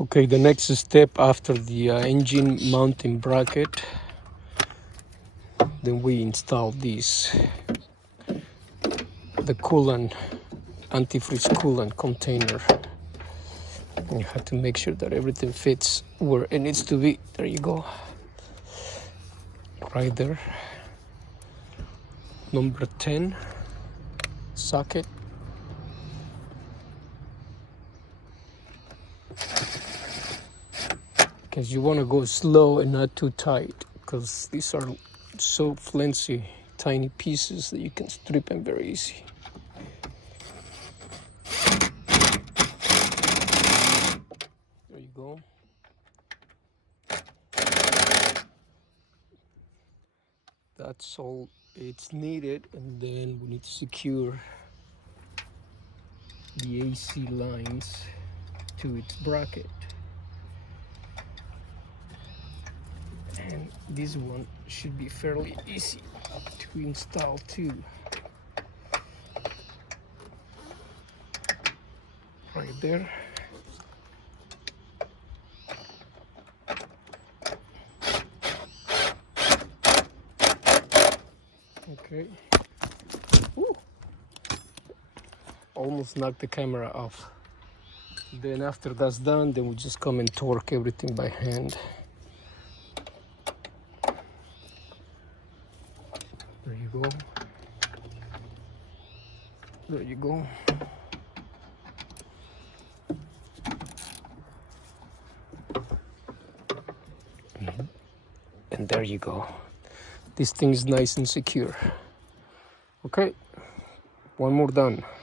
Okay, the next step after the engine mounting bracket, then we install this, the coolant, antifreeze coolant container. You have to make sure that everything fits where it needs to be. There you go. Right there. Number 10 socket. Because you want to go slow and not too tight, because these are so flimsy, tiny pieces that you can strip them very easy. There you go. That's all it's needed, and then we need to secure the AC lines to its bracket. And this one should be fairly easy to install too. Right there. Okay. Woo. Almost knocked the camera off. Then after that's done, then we just come and torque everything by hand. There you go. There you go. And there you go. This thing is nice and secure. Okay, one more done.